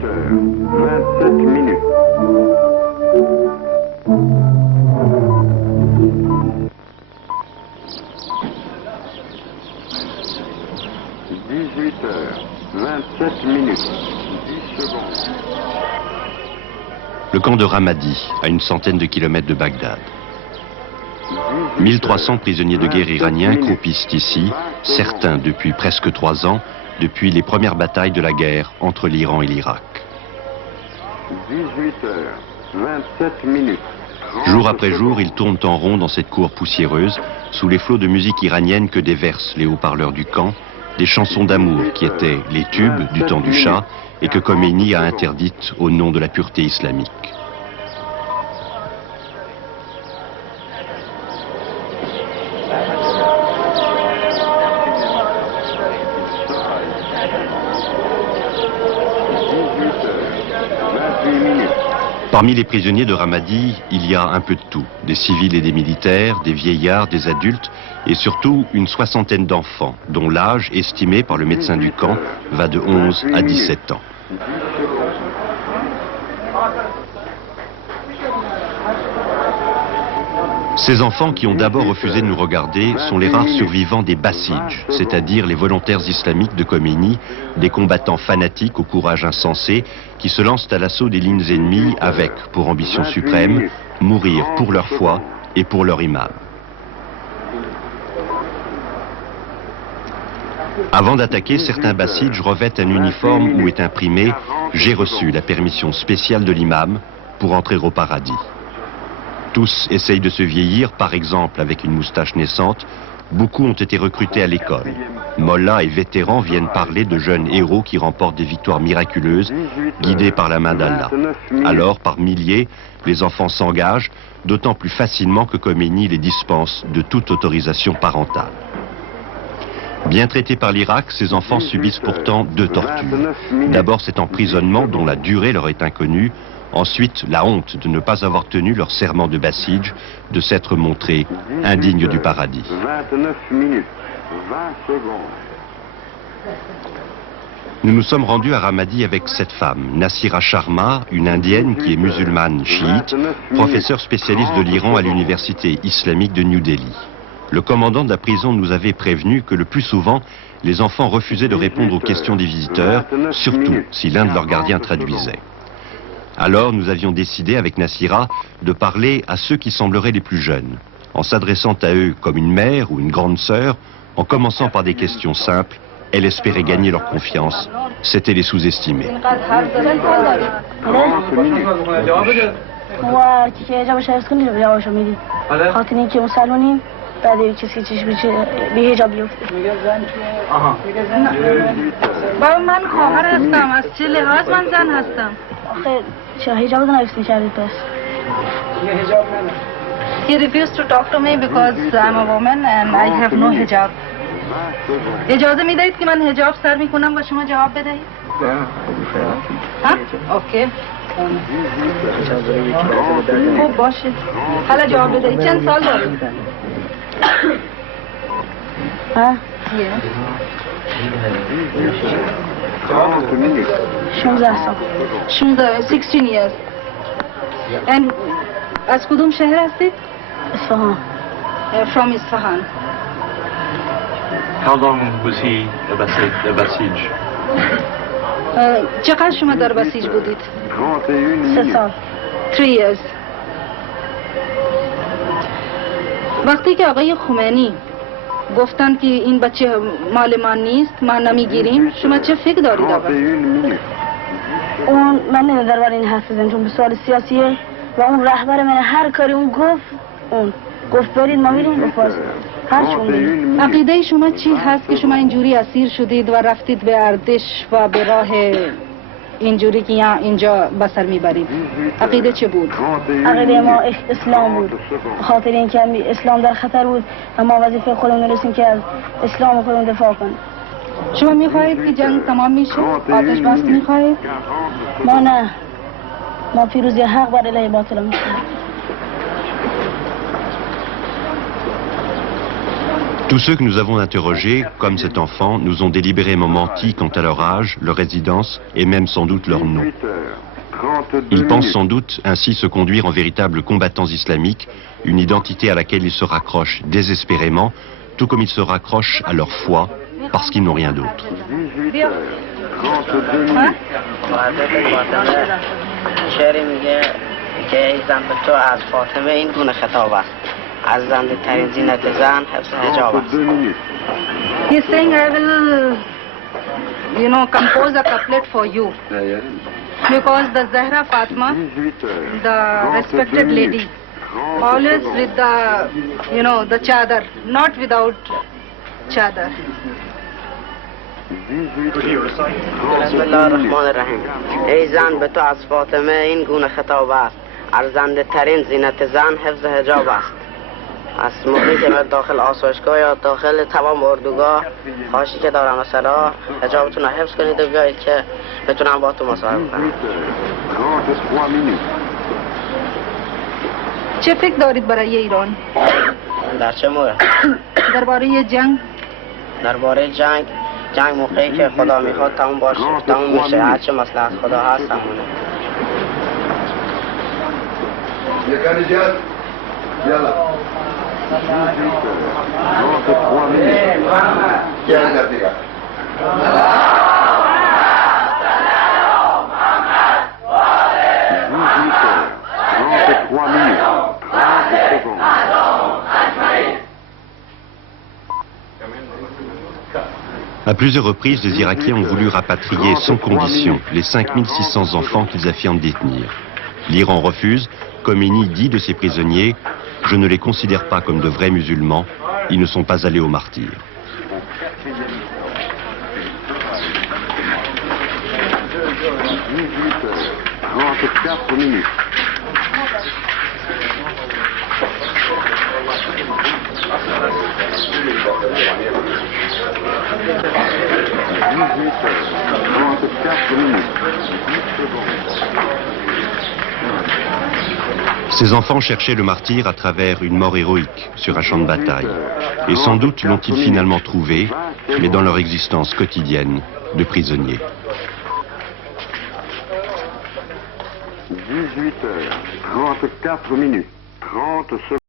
27 minutes. 18h27 minutes. 10 secondes. Le camp de Ramadi, à une centaine de kilomètres de Bagdad. 1300 prisonniers de guerre iraniens croupissent ici, certains depuis presque 3 ans, depuis les premières batailles de la guerre entre l'Iran et l'Irak. 18h27 minutes. Jour après jour, ils tournent en rond dans cette cour poussiéreuse, sous les flots de musique iranienne que déversent les haut-parleurs du camp, des chansons d'amour qui étaient les tubes du temps du Shah et que Khomeini a interdites au nom de la pureté islamique. Parmi les prisonniers de Ramadi, il y a un peu de tout. Des civils et des militaires, des vieillards, des adultes et surtout une soixantaine d'enfants, dont l'âge, estimé par le médecin du camp, va de 11 à 17 ans. Ces enfants qui ont d'abord refusé de nous regarder sont les rares survivants des Basij, c'est-à-dire les volontaires islamiques de Khomeini, des combattants fanatiques au courage insensé qui se lancent à l'assaut des lignes ennemies avec, pour ambition suprême, mourir pour leur foi et pour leur imam. Avant d'attaquer, certains Basij revêtent un uniforme où est imprimé « J'ai reçu la permission spéciale de l'imam pour entrer au paradis ». Tous essayent de se vieillir, par exemple avec une moustache naissante. Beaucoup ont été recrutés à l'école. Mollahs et vétérans viennent parler de jeunes héros qui remportent des victoires miraculeuses, guidés par la main d'Allah. Alors, par milliers, les enfants s'engagent, d'autant plus facilement que Khomeini les dispense de toute autorisation parentale. Bien traités par l'Irak, ces enfants subissent pourtant 2 tortures. D'abord cet emprisonnement dont la durée leur est inconnue. Ensuite, la honte de ne pas avoir tenu leur serment de Basij, de s'être montrés indignes du paradis. 29 minutes, 20 secondes. Nous nous sommes rendus à Ramadi avec cette femme, Nassira Sharma, une indienne qui est musulmane chiite, professeure spécialiste de l'Iran à l'université islamique de New Delhi. Le commandant de la prison nous avait prévenu que le plus souvent, les enfants refusaient de répondre aux questions des visiteurs, surtout si l'un de leurs gardiens traduisait. Alors nous avions décidé avec Nassira de parler à ceux qui sembleraient les plus jeunes, en s'adressant à eux comme une mère ou une grande sœur, en commençant par des questions simples. Elle espérait gagner leur confiance, c'était les sous-estimer. He refused to talk to me because I'm a woman and I have no hijab. اجازه میدهید که من حجاب سر میکنم و شما جواب بدهید؟ ها؟ اوکی. خوب باشه. حالا جواب بدهید. چند سال دارید؟ ها؟ 16 سال. 16 years. And از کدوم شهر هستید؟ اصفهان. From Isfahan. How long was he a Basij? چقدر شما در بسیج بودید؟ 3 سال. 3 years. وقتی که آقای خمینی گفتن که این بچه مال ما نیست، ما نمیگیریم، شما چه فکر دارید آقا؟ اون من نمیدونم درباره این حرف بزنم چون به سوال سیاسیه و اون رهبر من هر کاری اون گفت برید ما میریم بفاز هر چون میریم. عقیده شما چی هست که شما اینجوری اسیر شدید و رفتید به ارتش و به راه اینجوری که اینجا بسر میبرید؟ عقیده چه بود؟ عقیده ما اسلام بود، خاطر اینکه اسلام در خطر بود و ما وظیفه خودمون داشتیم که از اسلام خودمون دفاع کنیم. شما میخواهید که جنگ تمام میشه؟ آتش بس میخواهید؟ ما نه، ما پیروزی حق بر علیه باطل میخواهیم. Tous ceux que nous avons interrogés, comme cet enfant, nous ont délibérément menti quant à leur âge, leur résidence et même sans doute leur nom. 18h32 Ils pensent minutes. sans doute ainsi se conduire en véritables combattants islamiques, une identité à laquelle ils se raccrochent désespérément, tout comme ils se raccrochent à leur foi, parce qu'ils n'ont rien d'autre. 18h32 minutes. شعری میگه که ای زن به تو از فاطمه این گونه خطاب است از زنده ترین زینت زن حفظ حجاب است 32 minutes. He's saying I will, compose a couplet for you. Because the Zahra Fatima, 18h. the respected lady, always with the chadar, not without chadar. 18h. بسم الله الرحمن الرحیم ای زن به تو از فاطمه این گونه خطاب است ارزنده ترین زینت زن حفظ حجاب است از موقعی که به داخل آسایشگاه یا داخل تمام اردوگاه خواهشی که دارم مثلا حجابتون رو حفظ کنید و بیایید که بتونم با تو مصاحبه کنم 18h33 minutes. چه فکر دارید برای ایران؟ در چه مورد؟ درباره جنگ؟ درباره جنگ موقعی که خدا میخواد تموم باشه تموم میشه هرچه مصلحت خدا هست تمومه À plusieurs reprises, les Irakiens ont voulu rapatrier sans condition les 5600 enfants qu'ils affirment détenir. L'Iran refuse. Khomeini dit de ces prisonniers « Je ne les considère pas comme de vrais musulmans, ils ne sont pas allés au martyr ». 18h34 minutes. Ces enfants cherchaient le martyr à travers une mort héroïque sur un champ de bataille. Et sans doute l'ont-ils finalement trouvé, mais dans leur existence quotidienne de prisonniers. 18h34 minutes. 30 secondes.